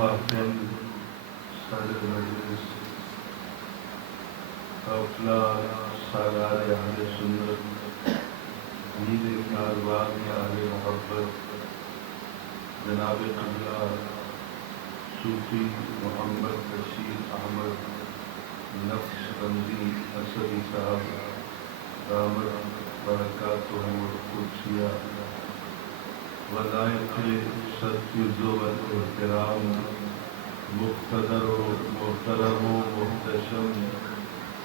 محفل صدر مجلس قافلہ سالار اہل سنت عید کاروان اہل محبت جناب قبلہ صوفی محمد رشید احمد نقشبندی اسدی صاحب دامت برکاتہم القدسیہ وظائف ستیز و احترام مقتدر و محترم و محتشم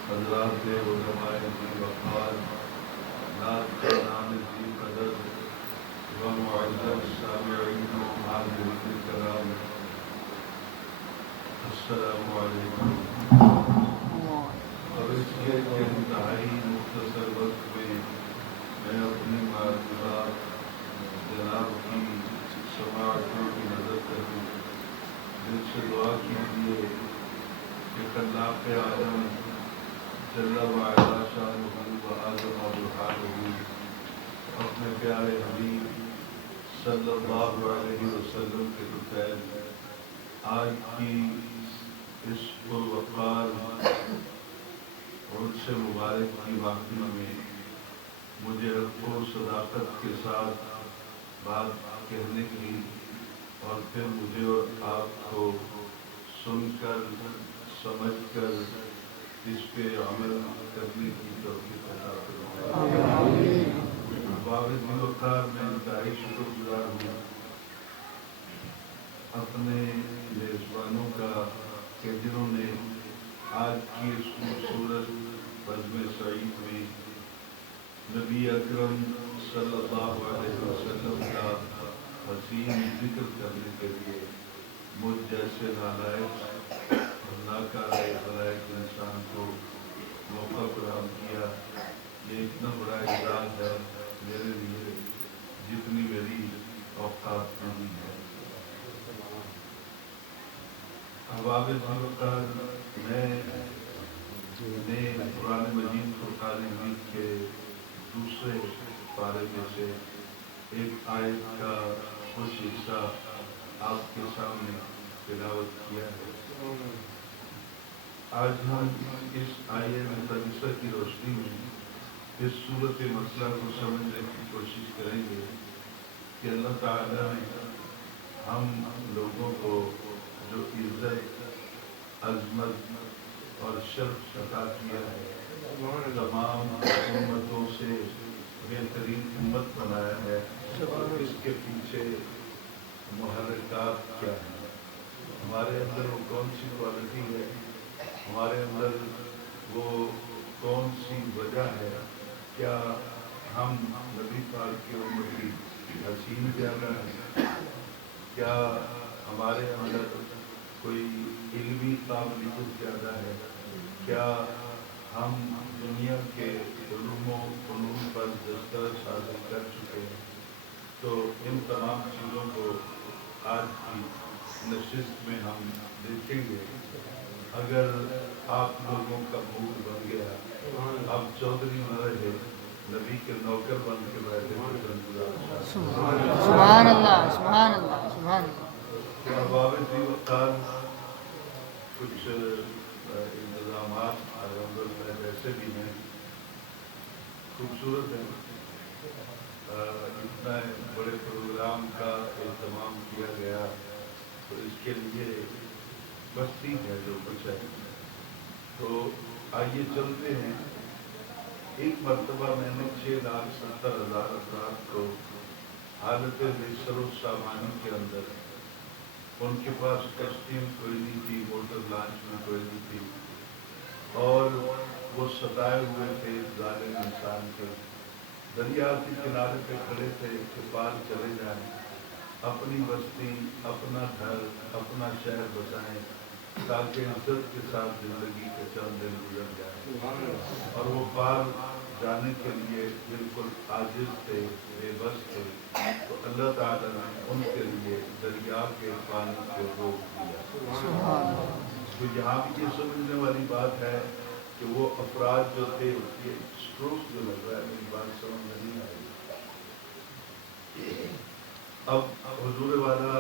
حضرات علماء ذی وقار نعت خوانان ذی قدر و معزز سامعین و حاضرین کرام، السلام علیکم۔ اور اس کے انتہائی مختصر وقت میں اپنی معذرات جناب کی سماعتوں کی نظر کروں، دل سے دعا کیجیے خلاق آدم جل وعلا شانہ و اعظم برہانہ اپنے پیارے حبیب صلی اللہ علیہ وسلم کے فیض آج کی اس پروقار عرس مبارک کی محفل میں مجھے رب و صداقت کے ساتھ بات کہنے کی اور پھر مجھے اور آپ کو سن کر سمجھ کر اس پہ عمل کرنے کی توفیق عطا فرمائے۔ واحد وقار میں انتہائی شکر گزار ہوں اپنے میزبانوں کا کہ جنہوں نے آج کی اس خوبصورت بزم سعید میں نبی اکرم صلی اللہ علیہ وسلم کا حسین ذکر کرنے کے لیے مجھ جیسے نالائق اور ناکارۂ خلائق انسان کو موقع فراہم کیا، یہ اتنا بڑا اعزاز ہے میرے لیے جتنی میری اوقات نہیں ہے۔ احباب وقار، میں نے قرآن مجید فرقان حمید کے دوسرے پارے میں سے ایک آیت کا کچھ حصہ آپ کے سامنے تلاوت کیا ہے۔ آج ہم اس آیے مقدسہ کی روشنی میں اس صورت مسئلہ کو سمجھنے کی کوشش کریں گے کہ اللہ تعالیٰ نے ہم لوگوں کو جو عزت، عظمت اور شرف عطا کیا ہے، تمام امتوں سے بہترین امت بنایا ہے، اور اس کے پیچھے محرکات کیا ہیں، ہمارے اندر وہ کون سی کوالٹی ہے، ہمارے اندر وہ کون سی وجہ ہے، کیا ہم نبی پاک کی امت کی حسین زیادہ ہیں، کیا ہمارے اندر کوئی علمی قابلیت زیادہ ہے، کیا ہم دنیا کے علوم و فنون پر دسترس حاصل کر چکے ہیں۔ تو ان تمام چیزوں کو آج کی نشست میں ہم دیکھیں گے۔ اگر آپ لوگوں کا موڈ بن گیا، اب چودھری نہ رہے، نبی کے نوکر بن کے بیٹھے سبحان اللہ، سبحان اللہ، سبحان اللہ۔ احباب وقار، کچھ انتظامات الحمدللہ ویسے بھی ہیں، خوبصورت ہیں۔ اتنا بڑے پروگرام کا اہتمام کیا گیا تو اس کے لیے بس ٹھیک ہے جو کچھ ہے۔ تو آئیے چلتے ہیں۔ ایک مرتبہ میں نے 6,70,000 افراد کو حالت بیسر و سامانی کے اندر، ان کے پاس کشتیاں کوئی نہیں تھی، موٹر لانچ میں کوئی نہیں تھی، اور وہ ستائے ہوئے تھے ظالم انسان کے، دریا کے کنارے پہ کھڑے تھے کہ پار چلے جائیں، اپنی بستی، اپنا گھر، اپنا شہر بسائیں تاکہ عزت کے ساتھ زندگی کے چند دن گزر جائیں، اور وہ پار جانے کے لیے بالکل عاجز تھے، بے بس تھے، تو اللہ تعالیٰ نے ان کے لیے دریا کے پانی کو روک دیا۔ تو یہاں بھی یہ سمجھنے والی بات ہے کہ وہ افراد جو تھے، یہ اسٹروک جو لگ رہا ہے، میری بات سمجھ میں نہیں آئی۔ اب حضور والا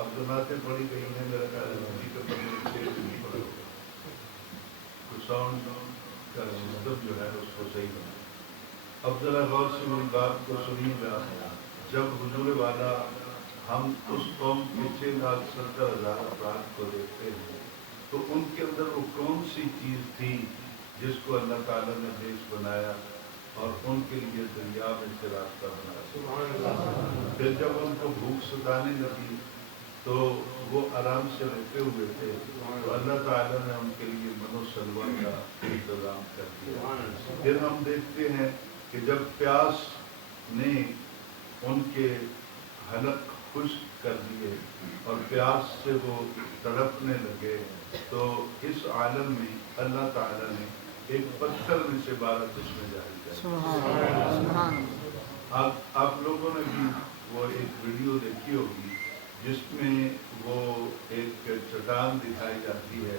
اب جماعتیں پڑھی گئی ہیں، میرا خیال ہے نبی کے پڑھنے سے نہیں پڑھا ہوگا، کچھ ساؤنڈ کا سسٹم جو ہے اس کو صحیح بنا۔ اب ذرا غور سے میری بات کو سنیے گا۔ جب حضور والا ہم اس قوم کے 6,70,000 افراد کو دیکھتے ہیں تو ان کے اندر وہ کون سی چیز تھی جس کو اللہ تعالیٰ نے بیس بنایا اور ان کے لیے دریا میں سے راستہ بنایا۔ پھر جب ان کو بھوک ستانے لگی تو وہ آرام سے رہتے ہوئے تھے، تو اللہ تعالیٰ نے ان کے لیے من و سلوہ کا انتظام کر دیا۔ پھر ہم دیکھتے ہیں کہ جب پیاس نے ان کے حلق خشک کر دیے اور پیاس سے وہ تڑپنے لگے، تو اس عالم میں اللہ تعالیٰ نے ایک پتھر میں سے 12 چشمے جاری کر۔ آپ لوگوں نے بھی وہ ایک ویڈیو دیکھی ہوگی جس میں وہ ایک چٹان دکھائی جاتی ہے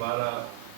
12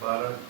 12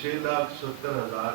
6,70,000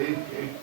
1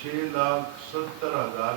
6,70,000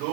2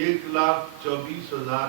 1,24,000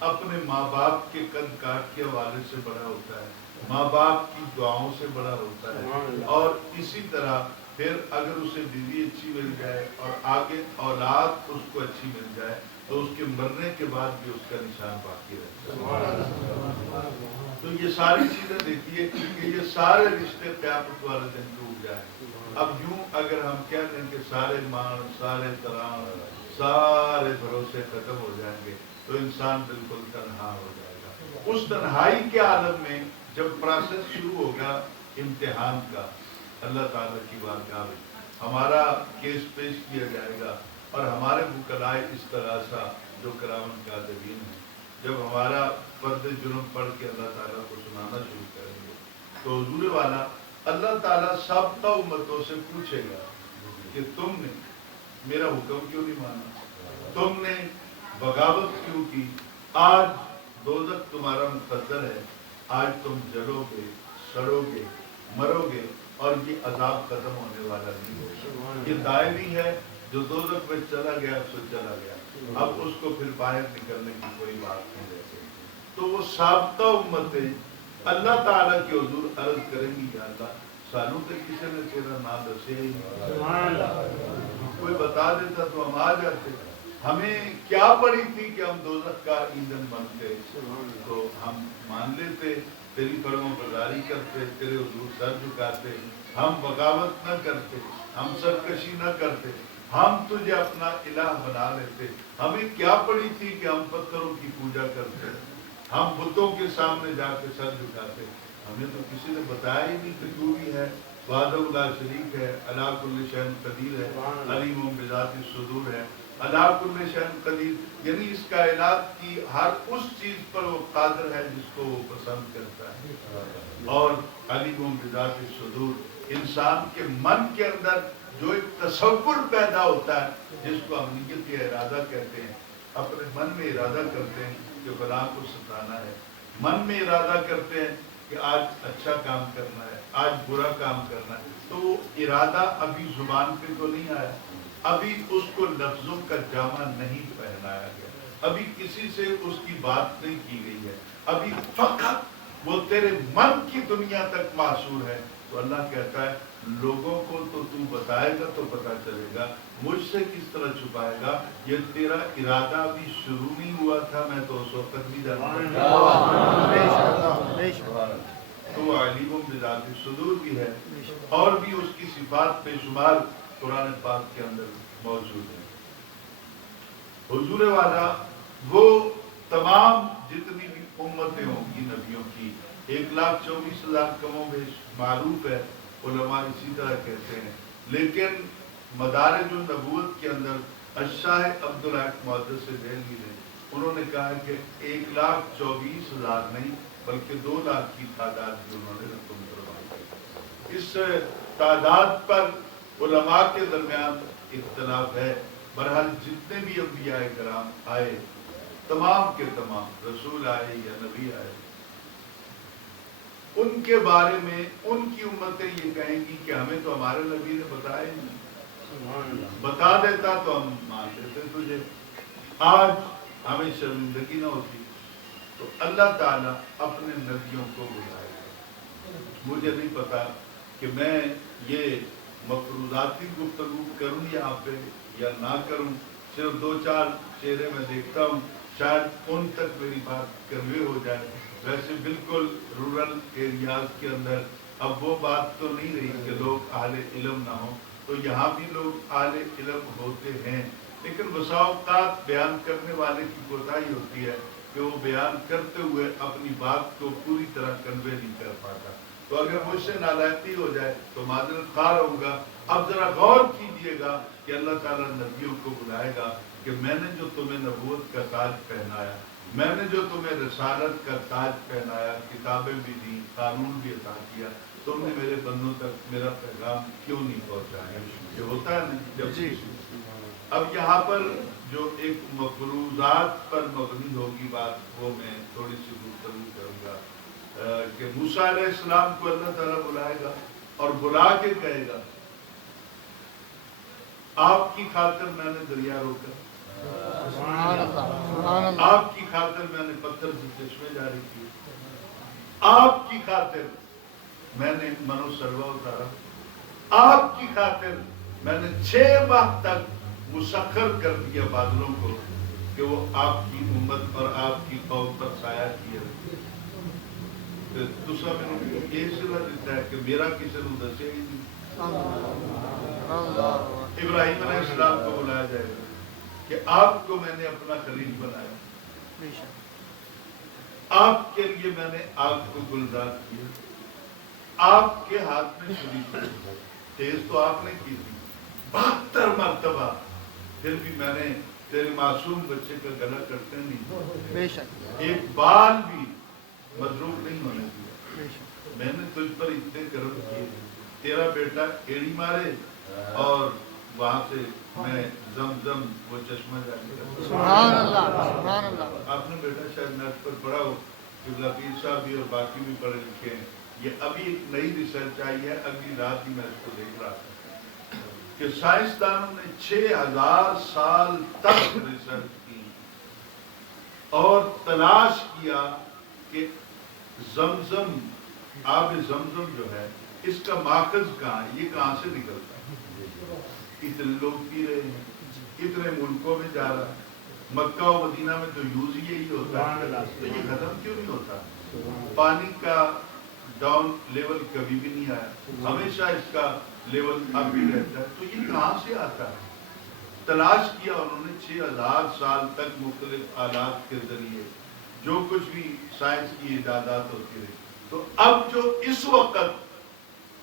اپنے ماں باپ کے قد کاٹ کے حوالے سے بڑا ہوتا ہے، ماں باپ کی دعاؤں سے بڑا ہوتا ہے، اور اسی طرح پھر اگر اسے بیوی اچھی مل جائے اور آگے اولاد اس کو اچھی مل جائے تو اس کے مرنے کے بعد بھی اس کا نشان باقی رہتا ہے۔ تو یہ ساری چیزیں دیکھیے کہ یہ سارے رشتے قیامت والے دن ٹوٹ جائیں۔ اب یوں اگر ہم کہہ دیں کہ سارے مان، سارے ترام، سارے بھروسے ختم ہو جائیں گے تو انسان بالکل تنہا ہو جائے گا۔ اس تنہائی کے عالم میں جب پروسیس شروع ہوگا امتحان کا، اللہ تعالیٰ کی بارگاہ میں ہمارا کیس پیش کیا جائے گا اور ہمارے وکلائے استغاثہ جو کرامن کاتبین ہیں جب ہمارا فرد جرم پڑھ کے اللہ تعالیٰ کو سنانا شروع کریں گے تو حضور والا اللہ تعالیٰ سابقہ امتوں سے پوچھے گا کہ تم نے میرا حکم کیوں نہیں مانا، تم نے بغاوت کیوں کی، آج دوزخ تمہارا مقدر ہے، آج تم جلو گے، سڑو گے، مرو گے اور یہ عذاب ختم ہونے والا نہیں ہوگا، یہ دائمی ہے، جو دوزخ میں چلا گیا سو چلا گیا، اب اس کو پھر باہر نکلنے کی کوئی بات نہیں رہتی۔ تو وہ سابقہ امتیں اللہ تعالیٰ کے حضور عرض کریں گی یا اللہ سانوں تے کسی نے تیرا نام دسیا ہی نہیں، کوئی بتا دیتا تو ہم آ جاتے، ہمیں کیا پڑی تھی کہ ہم دوزخ کا ایندھن بنتے، تو ہم مان لیتے، تیری فرما برداری کرتے، تیرے حضور سر جھکاتے، ہم بغاوت نہ کرتے، ہم سرکشی نہ کرتے، ہم تجھے اپنا الہ بنا لیتے، ہمیں کیا پڑی تھی کہ ہم پتھروں کی پوجا کرتے، ہم بتوں کے سامنے جا کے سر جھکاتے، ہمیں تو کسی نے بتایا ہی نہیں کہ تو بھی ہے، وحدہ لا شریک ہے، علی کل شیء قدیر ہے، علیم بذات الصدور ہے، علی کل شیء قدیر، یعنی اس کائنات کی ہر اس چیز پر وہ قادر ہے جس کو وہ پسند کرتا ہے، اور علیم بذات الصدور انسان کے من کے اندر جو ایک تصور پیدا ہوتا ہے جس کو ہم نیت یا ارادہ کہتے ہیں، اپنے من میں ارادہ کرتے ہیں کہ فلاں کو ستانا ہے، من میں ارادہ کرتے ہیں کہ آج اچھا کام کرنا ہے، آج برا کام کرنا ہے، تو وہ ارادہ ابھی زبان پہ تو نہیں آیا، ابھی اس کو لفظوں کا جامع نہیں پہنایا گیا، ابھی کسی سے اس کی بات نہیں کی گئی ہے، ابھی فقط وہ تیرے من کی دنیا تک محصور ہے۔ تو اللہ کہتا ہے لوگوں کو تو بتائے گا تو پتہ چلے گا، مجھ سے کس طرح چھپائے گا، یہ تیرا ارادہ ابھی شروع نہیں ہوا تھا، میں تو اس وقت بھی جانتا ہوں۔ تو علیم بذات الصدور بھی ہے اور بھی اس کی صفات بے شمار قرآن پاک کے اندر موجود ہے۔ حضور والا وہ تمام جتنی بھی امتیں ہوں گی نبیوں کی 1,24,000 کم و بیش معروف ہے، علماء اسی طرح کہتے ہیں، لیکن مدارج النبوت کے اندر الشاہ عبدالحق محدث دہلوی نے انہوں نے کہا کہ 1,24,000 نہیں بلکہ 2 لاکھ کی تعداد بھی انہوں نے رقم کروائی۔ اس تعداد پر علماء کے درمیان اختلاف ہے، بہرحال جتنے بھی انبیاء کرام آئے تمام کے تمام رسول آئے یا نبی آئے، ان کے بارے میں ان کی امتیں یہ کہیں گی کہ ہمیں تو ہمارے نبی نے بتایا ہی نہیں، بتا دیتا تو ہم مان لیتے تجھے، آج ہمیں شرمندگی نہ ہوتی۔ تو اللہ تعالیٰ اپنے نبیوں کو بلائے گا۔ مجھے نہیں پتا کہ میں یہ مفروضاتی گفتگو کروں یہاں پہ یا نہ کروں، صرف 2-4 چہرے میں دیکھتا ہوں، شاید ان تک میری بات کنوے ہو جائے۔ ویسے بالکل رورل ایریاز کے اندر اب وہ بات تو نہیں رہی کہ لوگ اہل علم نہ ہوں، تو یہاں بھی لوگ اہل علم ہوتے ہیں، لیکن بسا اوقات بیان کرنے والے کی کوتاہی ہوتی ہے کہ وہ بیان کرتے ہوئے اپنی بات کو پوری طرح کنوے نہیں کر پاتا۔ تو اگر مجھ سے نالائقی ہو جائے تو معذرت خواہ ہوں گا۔ اب ذرا غور کیجئے گا کہ اللہ تعالیٰ نبیوں کو بلائے گا کہ میں نے جو تمہیں نبوت کا تاج پہنایا، میں نے جو تمہیں رسالت کا تاج پہنایا، کتابیں بھی دی، قانون بھی عطا کیا، تم نے میرے بندوں تک میرا پیغام کیوں نہیں پہنچایا؟ یہ ہوتا ہے نا جب اب یہاں پر جو ایک مفروضات پر مبنی ہوگی بات، وہ میں تھوڑی سی گفتگو کروں گا کہ موسیٰ علیہ السلام کو اللہ تعالیٰ بلائے گا اور بلا کے کہے گا آپ کی خاطر میں نے دریا روکا، سبحان اللہ سبحان اللہ آپ کی خاطر میں نے پتھر سے چشمے جاری کیے، آپ کی خاطر میں نے منو سروا اتارا، آپ کی خاطر میں نے 6 ماہ تک مسخر کر دیا بادلوں کو کہ وہ آپ کی امت اور آپ کی قوم پر سایہ کیے رکھے۔ دوسرا میں نے یہ صلہ دیتا ہے کہ میرا کسی نے دسے ہی نہیں۔ ابراہیم علیہ السلام کو بلایا جائے گا کہ آپ کو میں نے اپنا خلیل بنایا، بے شک آپ کے لیے میں نے آگ کو گلزار کیا، آپ کے ہاتھ میں چھری تھی، تیز تو آپ نے کی تھی 72 مرتبہ، پھر بھی میں نے تیرے معصوم بچے کا گلا کرتے نہیں، بے شک ایک بال بھی مضروب نہیں ہونے دیا۔ بے شک میں نے تجھ پر اتنے کرم کیے، تیرا بیٹا ایڑی مارے اور وہاں سے میں زمزم وہ چشمہ جاری کرتا۔ سبحان اللہ سبحان اللہ آپ نے بیٹا شاید نیٹ پر پڑھا ہو کہ لطیف صاحب بھی اور باقی بھی پڑھے لکھے ہیں، یہ ابھی ایک نئی ریسرچ آئی ہے، اگلی رات ہی میں اس کو دیکھ رہا تھا کہ سائنسدانوں نے 6000 سال تک ریسرچ کی اور تلاش کیا کہ زمزم، آب زمزم جو ہے اس کا ماخذ کہاں ہے، یہ کہاں سے نکلتا ہے۔ اتنے لوگ پی رہے ہیں، اتنے ملکوں میں جا رہا ہے، مکہ و مدینہ میں تو یوز یہی ہوتا ہے، تو یہ ختم کیوں نہیں ہوتا؟ پانی کا ڈاؤن لیول کبھی بھی نہیں آیا، ہمیشہ اس کا لیول اب بھی رہتا ہے، تو یہ کہاں سے آتا ہے؟ تلاش کیا انہوں نے 6000 سال تک مختلف آلات کے ذریعے، جو کچھ بھی سائنس کی ایجادات ہوتی رہی، تو اب جو اس وقت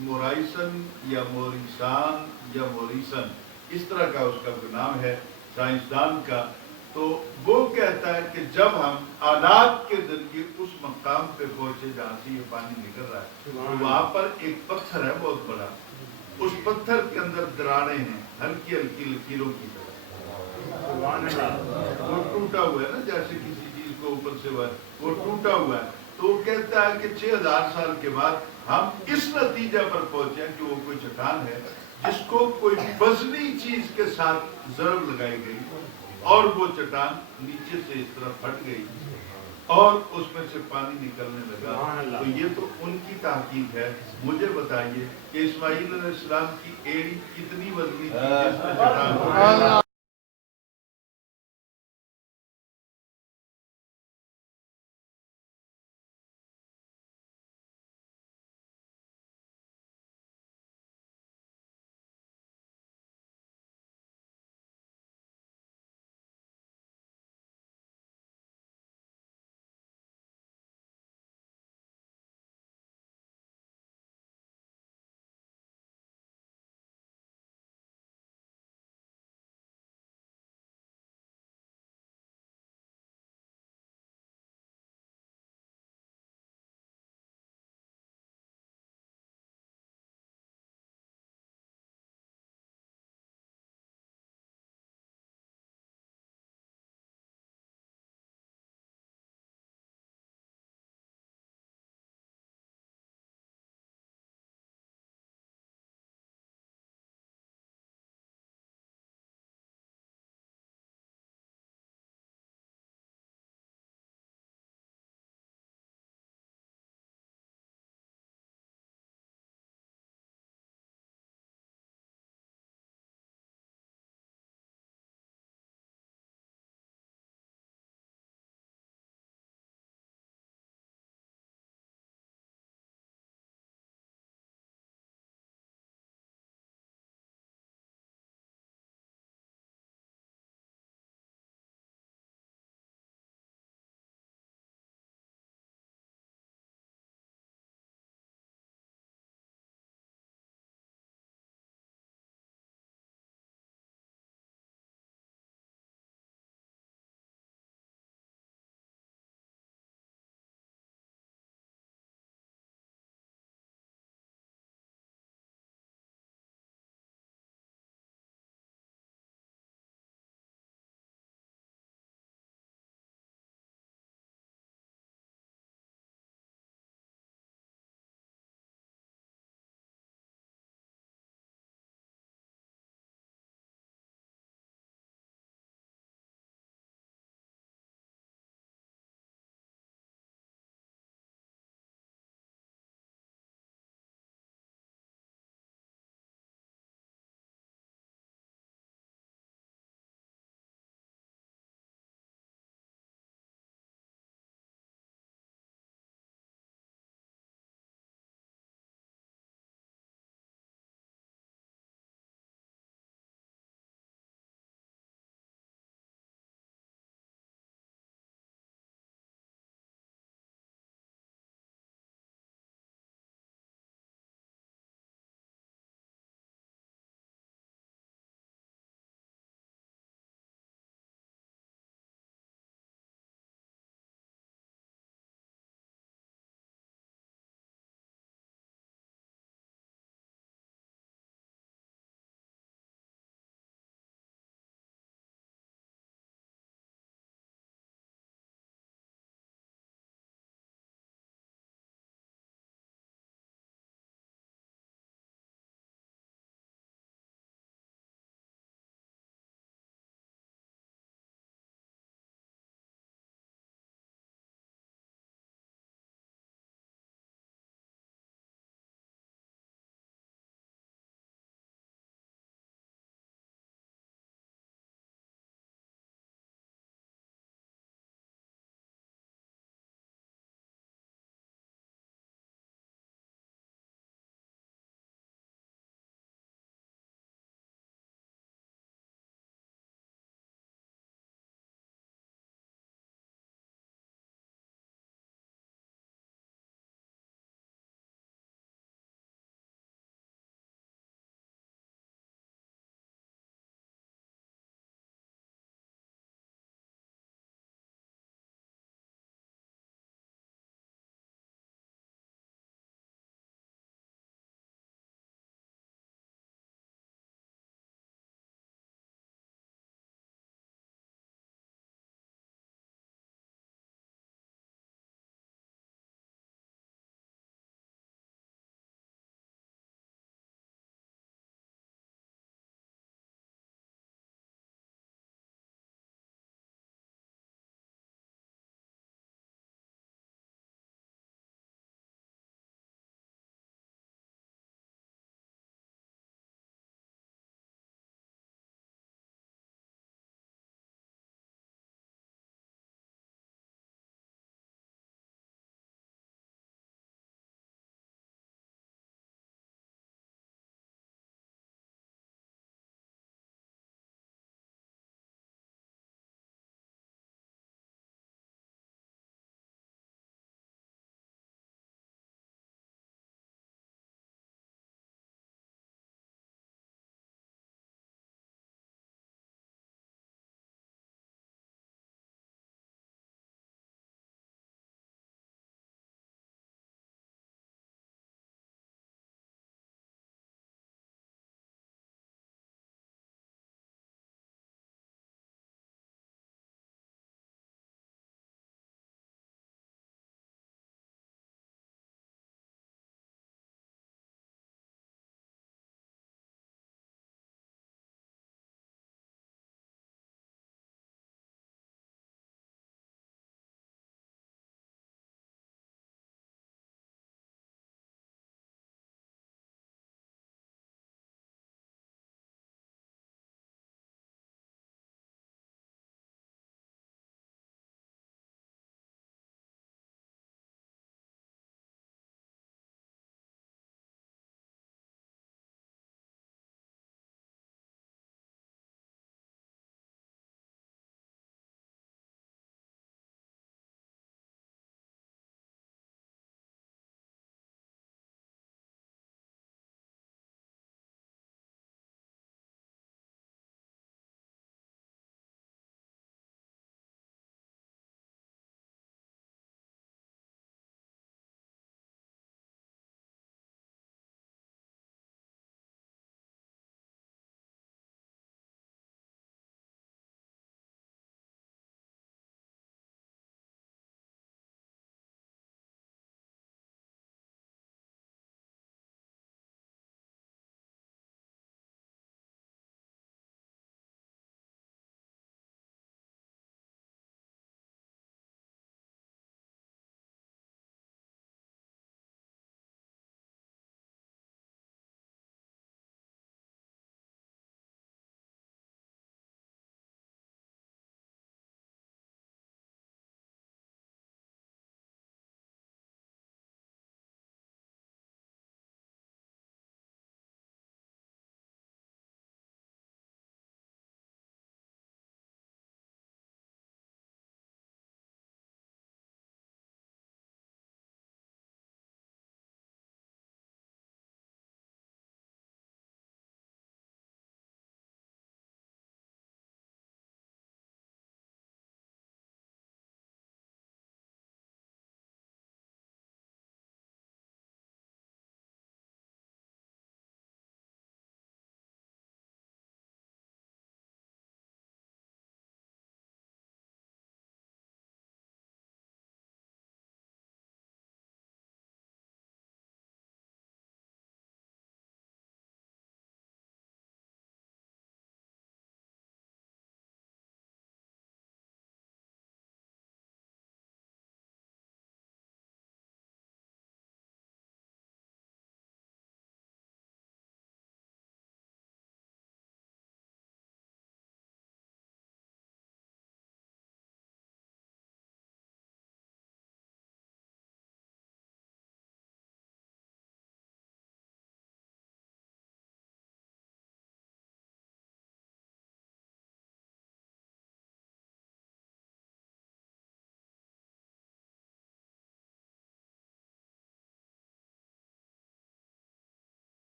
مورائسن یا موریسان یا موریسن اس طرح کا اس کا نام ہے سائنسدان کا، تو وہ کہتا ہے کہ جب ہم آلات کے ذریعے اس مقام پہ پہنچے جہاں سے یہ پانی نکل رہا ہے، تو وہاں پر ایک پتھر ہے بہت بڑا، اس پتھر کے اندر دراڑیں ہیں ہلکی ہلکی لکیروں کی طرح، وہ ٹوٹا ہوا ہے نا، جیسے کسی چیز کو اوپر سے وہ ٹوٹا ہوا ہے، تو وہ کہتا ہے کہ 6000 سال کے بعد ہم اس نتیجہ پر پہنچے ہیں کہ وہ کوئی چٹان ہے جس کو کوئی وزنی چیز کے ساتھ ضرب لگائی گئی اور وہ چٹان نیچے سے اس طرح پھٹ گئی اور اس میں سے پانی نکلنے لگا۔ تو یہ تو ان کی تحقیق ہے، مجھے بتائیے کہ اسماعیل علیہ السلام کی ایڑی کتنی وزنی تھی جس میں چٹان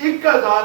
1000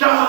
4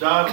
4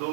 2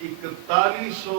4100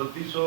3200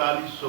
4100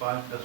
5-10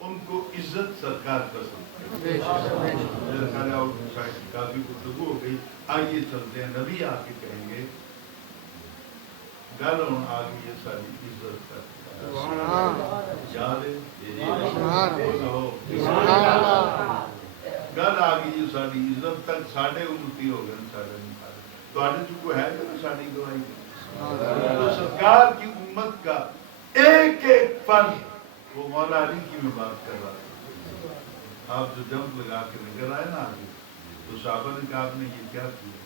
ان کو عزت سرکار پسند بے شک بے شک میرا خیال ہے اور شاید کافی گفتگو ہو گئی آئیے چلتے ہیں نبی آ کے کہیں گے گل ہوں آ گئی ہے ساری عزت کر سبحان یاد ہے سبحان بولو سبحان اللہ گل آ گئی ہے ساری عزت تک ساڈے امتی ہو گئے سارے تھوڑے چ کوئی ہے کہ ساری گواہی تو سرکار کی امت کا ایک ایک فرد وہ مولا علی کی میں بات کر رہا تھا آپ جو جمپ لگا کے نکل آئے نا آگے تو صحابہ نے کہا آپ نے یہ کیا کیا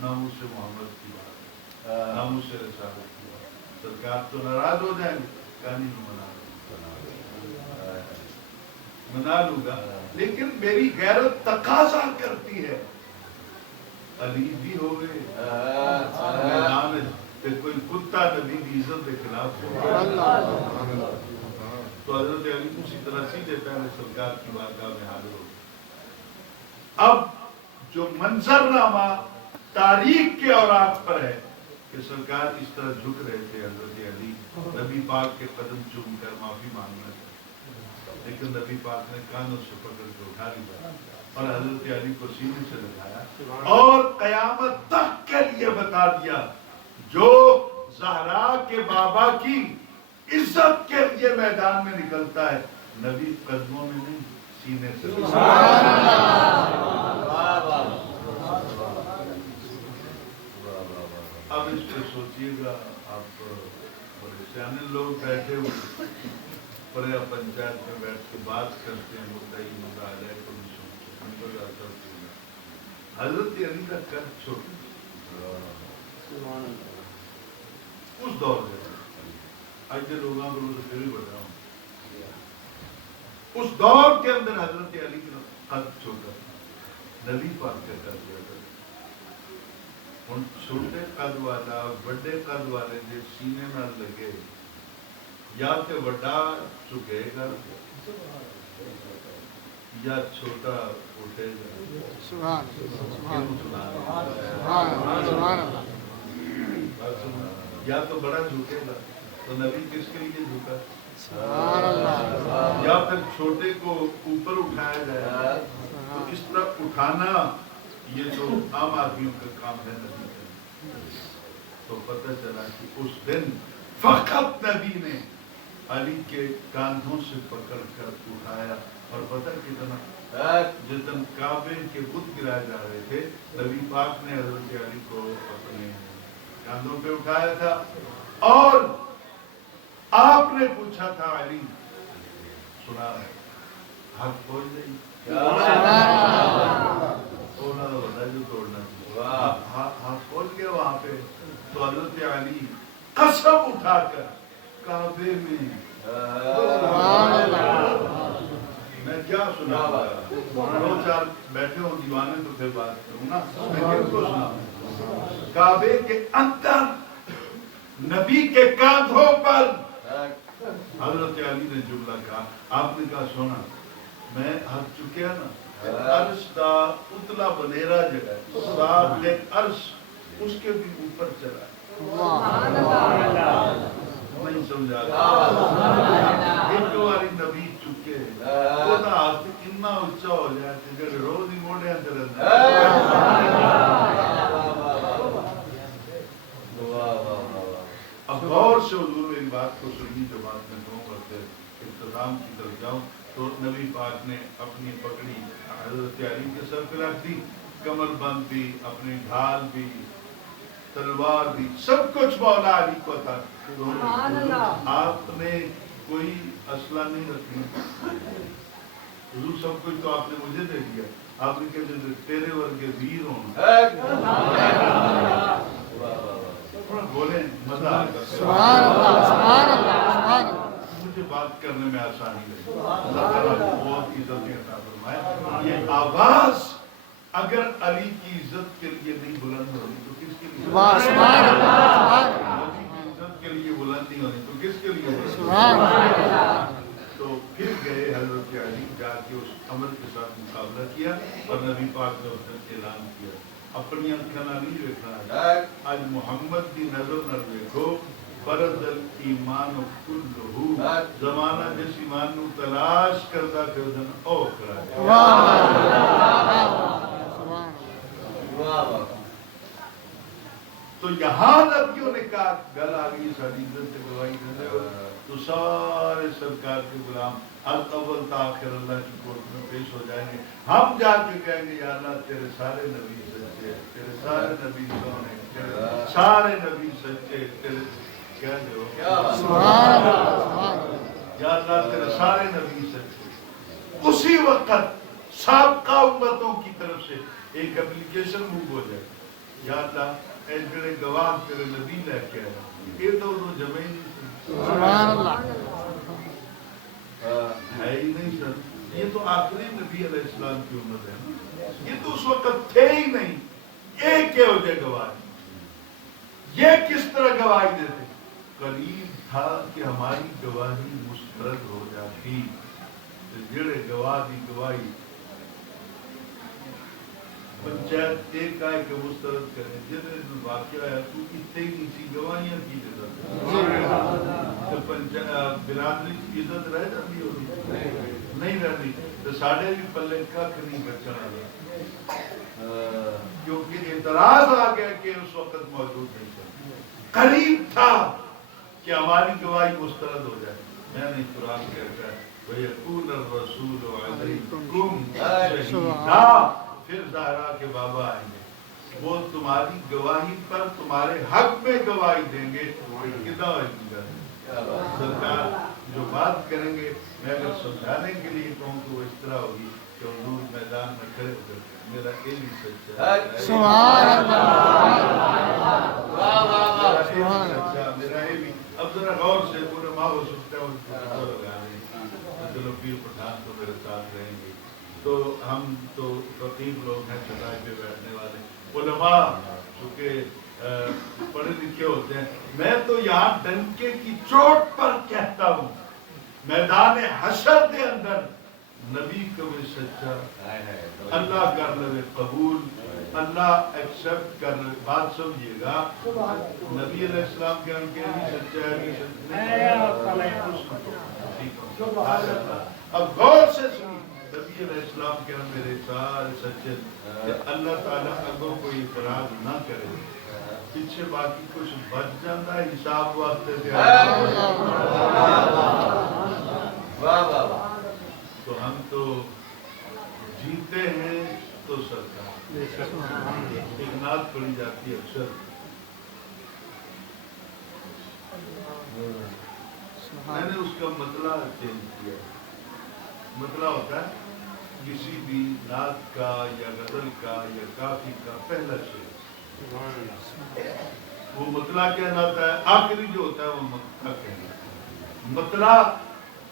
ناموس سے محمد کی بات ناموس سے رسالت کی بات سرکار تو ناراض ہو جائیں گے کہا نہیں منا لوں گا لیکن میری غیرت تقاضا کرتی ہے علی بھی ہو گئے میدان کہ کوئی کتا نبی کی عزت کے خلاف ہو تو حضرت علی اسی طرح سیدھے پہلے سرکار کی بارگاہ میں حاضر ہو اب جو منظرنامہ تاریخ کے اوراق پر ہے کہ سرکار اس طرح جھک رہے تھے حضرت علی نبی پاک کے قدم چوم کر معافی مانگنا تھا لیکن نبی پاک نے کانوں سے پکڑ کے اٹھا لیا اور حضرت علی کو سینے سے لگایا اور قیامت تک کے لیے بتا دیا جو زہرا کے بابا کی عزت کے لیے میدان میں نکلتا ہے نبی قدموں میں نہیں سینے سے اب اس پہ سوچئے گا آپ بڑے سیانے لوگ بیٹھے ہوئے پرے پنچایت میں بیٹھ کے بات کرتے ہیں مدعی مدعا کمیشن حضرت علی کا قد چھوٹا اس دور میں آج کے لوگوں کو تو پھر بھی بتا ہوں اس دور کے اندر حضرت علی کا قد چھوٹا نبی پاک کا قد زیادہ ہوں چھوٹے قد والا بڑے قد والے جو سینے نہ لگے یا تے وڈا چکے گا یا چھوٹا اٹھے گا سبحان سبحان سبحان یا تو بڑا جھکے گا تو نبی کس کے لیے جھکا سبحان اللہ یا پھر چھوٹے کو اوپر اٹھایا جائے تو اس طرح اٹھانا یہ تو عام آدمیوں کا کام ہے نبی کا تو پتہ چلا کہ اس دن فقط نبی نے علی کے کاندھوں سے پکڑ کر اٹھایا اور پتہ کتنا جتن کعبے کے بت گرائے جا رہے تھے نبی پاک نے حضرت علی کو اپنے کاندھوں پہ اٹھایا تھا اور آپ نے پوچھا تھا علی سنا ہاتھ کھول دیں توڑنا تو بتا جو توڑنا ہاتھ کھول گیا وہاں پہ تو حضرت علی قسم اٹھا کر کعبے میں میں کیا سنا دو چار بیٹھے ہوں دیوانے تو پھر بات کروں نا میں کن کو سنا کعبے کے اندر نبی کے کاندھوں پر حضرت علی نے جملہ کہا آپ نے کہا سونا میں ہاتھ چکیا نا عرش دا اتلا بنیرا جگہ صاحب نے عرش اس کے بھی اوپر چلا نہیں سمجھا ایک باری نبی چکے وہ نہ ہاتھ اتنا اچھا ہو جائے کہ روز ہی موڑے اندر اب غور سے حضور ان بات کو سنی جو بات میں کہوں کرتے اختتام کی طرف جاؤں تو نبی پاک نے اپنی پکڑی حضرت علی کے سر پہ رکھ دی کمر بند بھی اپنی ڈھال بھی تلوار بھی سب کچھ مولا علی کو تھا آپ نے کوئی اسلحہ نہیں رکھی حضور سب کچھ تو آپ نے مجھے دے دیا آپ نے کہتے تھے تیرے ورگے ویر ہوں بولیں مزہ آئے گا سبحان اللہ سبحان اللہ سبحان اللہ مجھے بات کرنے میں آسانی ہے اللہ تعالیٰ بہت عزت عطا فرمائے یہ آواز اگر علی کی عزت کے لیے نہیں بلند ہوئی تو کس کے لیے سبحان اللہ نبی کی عزت کے لیے بلند نہیں ہونی تو کس کے لیے سبحان تو پھر گئے حضرت علی جا کے اس عمر کے ساتھ مقابلہ کیا اور نبی پاک نے اس دن اعلان کیا اپنی آنکھیں نہیں دیکھنا آج محمد کی نظر نہ دیکھو فرض الایمان کلہ زمانہ جس ایمان نو تلاش کردا کردن او کرا تو یہاں نبیوں نے کہا گل آ گئی ساری عزت سے گواہی دیتے ہو تو سارے سرکار کے غلام از اول تا آخر اللہ کی کورٹ میں پیش ہو جائیں گے. ہم جا کے کہیں گے یا اللہ تیرے سارے نبی سچے ہیں, تیرے سارے نبی کون ہیں, تیرے سارے نبی سچے, تیرے کیا جو یا اللہ تیرے سارے نبی سچے. اسی وقت سابقہ امتوں کی طرف سے ایک اپلیکیشن موو ہو جائے, یا اللہ اے جڑے گواہ تیرے نبی لے کے آئے یہ تو انہوں جمع ہی نہیں سبحان اللہ ہے ہی نہیں سر. یہ تو آخری نبی علیہ السلام کی امت ہے, یہ تو اس وقت تھے ہی نہیں. ایک کیا ہو جائے گواہ, یہ کس طرح گواہی دیتے؟ قریب تھا کہ ہماری گواہی مسترد ہو جاتی. جڑے گواہ دی گواہی پنچایت ایک آئے کہ مسترد کریں, جنہیں واقعہ ہے تو اتنے ہی نیچی گواہیاں کی دیتا تو برادری کی عزت رہ جاتی ہوگی نہیں رہتی. تو ساڑھے بھی پلے کھک نہیں بچنا کیونکہ اعتراض آ گیا کہ اس وقت موجود نہیں تھا. قریب تھا کہ ہماری گواہی مسترد ہو جائے. میں نے قرآن کہتا ہے وَيَقُولَ الرَّسُولُ عَلَيْكُمْ شَهِيدًا. پھر زہرا کے بابا آئیں گے, وہ تمہاری گواہی پر تمہارے حق میں گواہی دیں گے. کتنا ہوگا سرکار جو بات کریں گے, میں اگر سمجھانے کے لیے کہوں تو وہ اس طرح ہوگی کہ حضور میدان میں کھڑے ہو کر میرا علم سچا ہے, سبحان اللہ میرا علم. اب ذرا غور سے پورے ماں ہو سکتا ہے ان کو لگا رہے ہیں. چلو پیر پٹھان تو میرے ساتھ رہیں گے, تو ہم تو فقیر لوگ ہیں چٹائی پہ بیٹھنے والے. علماء چونکہ پڑھے لکھے ہوتے ہیں. میں تو یہاں ڈنکے کی چوٹ پر کہتا ہوں میدان حشر کے اندر نبی کبھی سچا اللہ کر لے قبول, اللہ ایکسپٹ کر لے. بات سمجھیے گا, نبی علیہ السلام کے ان کے بھی سچا ہے اب غور سے سنی. نبی علیہ السلام کے میرے سارے سچے, اللہ تعالیٰ اگوں کوئی اعتراض نہ کرے, پیچھے باقی کچھ بچ جاتا ہے حساب واسطے سے. تو ہم تو جیتے ہیں تو سرکار. ایک نعت پڑھی جاتی ہے اکثر, میں نے اس کا مطلع چینج کیا. مطلع ہوتا ہے کسی بھی نعت کا یا غزل کا یا کافی کا پہلا شعر, وہ مطلع کہلاتا ہے. آخری جو ہوتا ہے وہ مطلع کہلاتا ہے. مطلع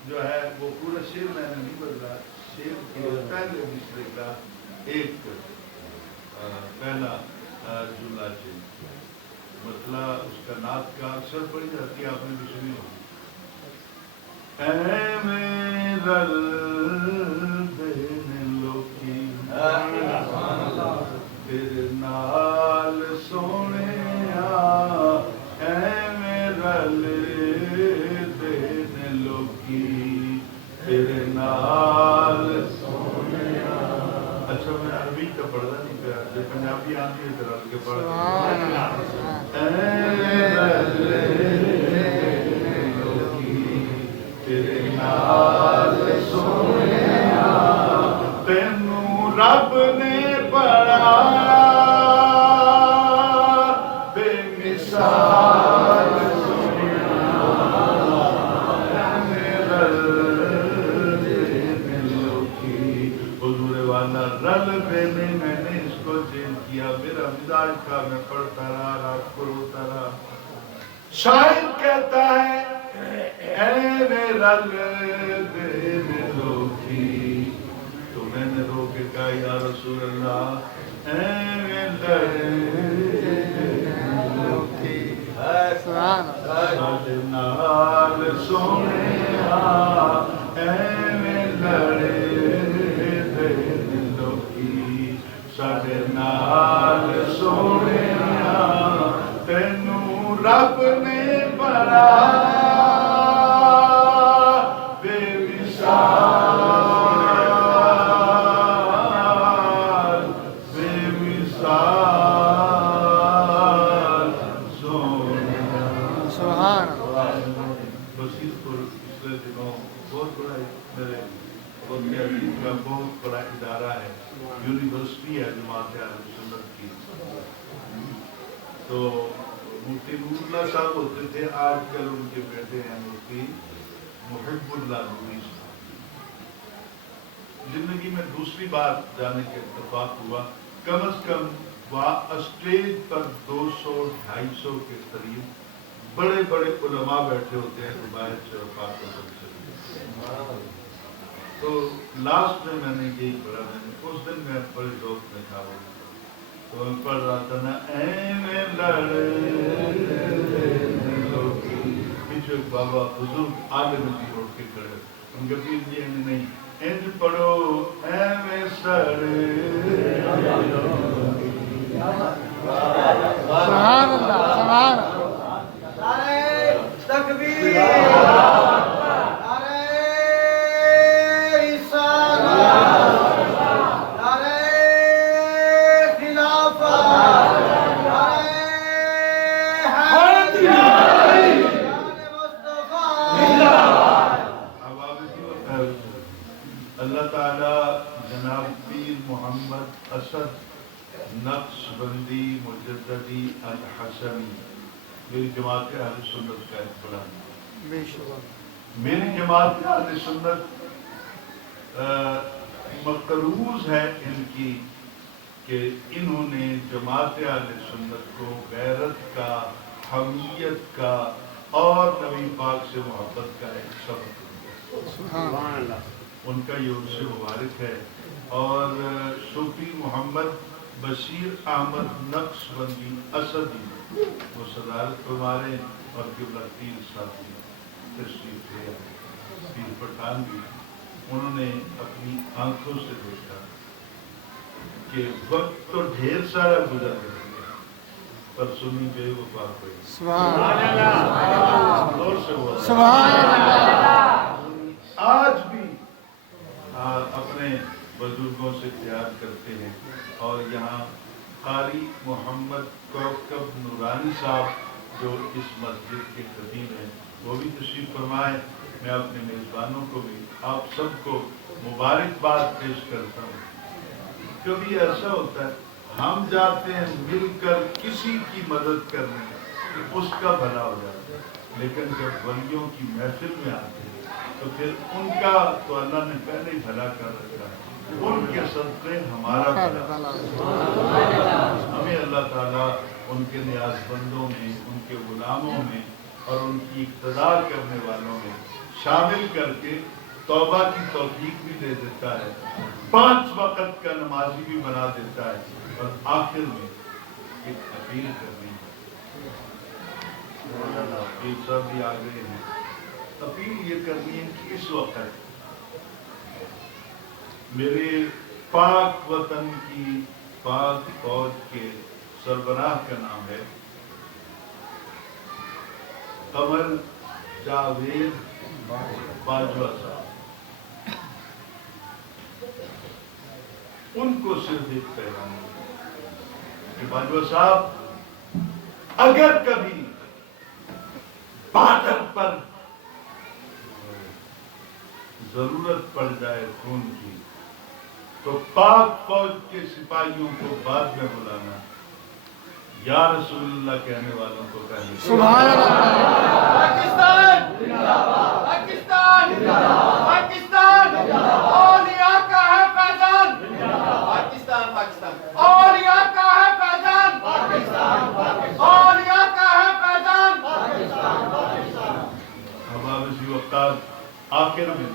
جو ہے وہ پورا شعر میں نے نہیں بدلا, شعر کے پہلے مصرے کا ایک پہلا جملہ چینج کیا. مطلع اس کا نعت کا اکثر پڑھی جاتی ہے, آپ نے بھی سنی ہوگی. اے میرا دینے لوکی تیرے نال سونے اے میرا دینے لوکی تیرے نال سونے. اچھا میں عربی کا پڑھنا نہیں پیا, جو پنجابی آتی ہے ذرا کے پڑھ. اے میرا تیرے نال سونیا تینوں رب نے بنایا بے مثال سونیا. میرا حضور والا رل دینے میں نے اس کو چینج کیا. میرا مزاج تھا میں پڑھتا رہا, رات کو روتا رہا. شاعر کہتا ہے اے میرا دینے لوکی, تو میں نے رو کے کہا یا رسول اللہ اے میرا دینے لوکی ساڈے نال سونے اے میرا دینے لوکی ساڈے نال سونے تینوں رب اپنے بڑا بے مثال بے مثال سونا سبحان اللہ بصیر پور پچھلے دنوں بہت بڑا میرے عزیز کا بہت بڑا ادارہ ہے، یونیورسٹی ہے جماعت اہل سنت کی. تو مفتی نور اللہ صاحب ہوتے تھے، آج کل ان کے بیٹے ہیں مفتی محب اللہ نوری صاحب. زندگی میں دوسری بار جانے کے اتفاق ہوا. کم از کم اسٹیج پر 200-250 کے قریب بڑے بڑے علماء بیٹھے ہوتے ہیں روایت سے اور پاک وطن سے. تو لاسٹ میں میں نے یہی پڑھا، اس دن میں بڑے ذوق میں تھا. تو میں پڑھ رہا تھا نا پیچھے ایک بابا بزرگ عالم دین اٹھ کے کھڑے، ان کے پیر جی نہیں انج پڑھو ایویں سڑے. سبحان اللہ سبحان اللہ نعرہ تکبیر نعرہ رسالت نعرہ خلافت نعرہ حیدری جان مصطفیٰ. اللہ تعالیٰ جناب پیر محمد اسد نقش بندی مجددی الحسنی میری جماعت اہل سنت کا ایک بڑا نام. بے شکر میری جماعت اہل سنت مقروض ہے ان کی کہ انہوں نے جماعت اہل سنت کو غیرت کا، حمیت کا اور نبی پاک سے محبت کا ایک سبق دیا. سبحان اللہ ان کا یہ ان سے مبارک ہے. اور صوفی محمد بشیر احمد نقش بندی اسدی وہ صدارت فرما رہے ہیں، اور قبلہ پیر ساتھی تشریف لے آئے پیر پٹھان بھی. انہوں نے اپنی آنکھوں سے دیکھا کہ وقت تو ڈھیر سارا گزر گیا پر سنی بے وفا ہوئی. سبحان اللہ زور سے وہ سبحان اللہ آج بھی اپنے بزرگوں سے پیار کرتے ہیں. اور یہاں قاری محمد کوکب نورانی صاحب جو اس مسجد کے خطیب ہیں وہ بھی تشریف فرمائے. میں اپنے میزبانوں کو بھی آپ سب کو مبارکباد پیش کرتا ہوں. کبھی ایسا ہوتا ہے ہم جاتے ہیں مل کر کسی کی مدد کرنے کہ اس کا بھلا ہو جاتا ہے، لیکن جب ولیوں کی محفل میں آتے ہیں تو پھر ان کا تو اللہ نے پہلے ہی بھلا کر رکھا ہے. ان کے صدقے ہمارا بھلا. ہمیں اللہ تعالیٰ ان کے نیاز بندوں میں، ان کے غلاموں میں اور ان کی اقتدار کرنے والوں میں شامل کر کے توبہ کی توفیق بھی دے دیتا ہے، 5 وقت کا نمازی بھی بنا دیتا ہے. اور آخر میں ایک اپیل کرنی ہے. یہ سب بھی آ گئے ہیں. اپیل یہ کرنی ہے کہ اس وقت میرے پاک وطن کی پاک فوج کے سربراہ کا نام ہے قمر جاوید باجوہ صاحب. ان کو صرف ایک پیغام ہے کہ باجوہ صاحب اگر کبھی بارڈر پر ضرورت پڑ جائے خون کی تو پاک فوج کے سپاہیوں کو بعد میں بلانا، یا رسول اللہ کہنے والوں کو پہلے. سبحان اللہ پاکستان پاکستان پاکستان اولیاء کا ہے فیضان. پاکستان پاکستان اولیاء کا ہے فیضان. پاکستان اولیاء کا ہے فیضان. اب آپ اسی وقت آخر میں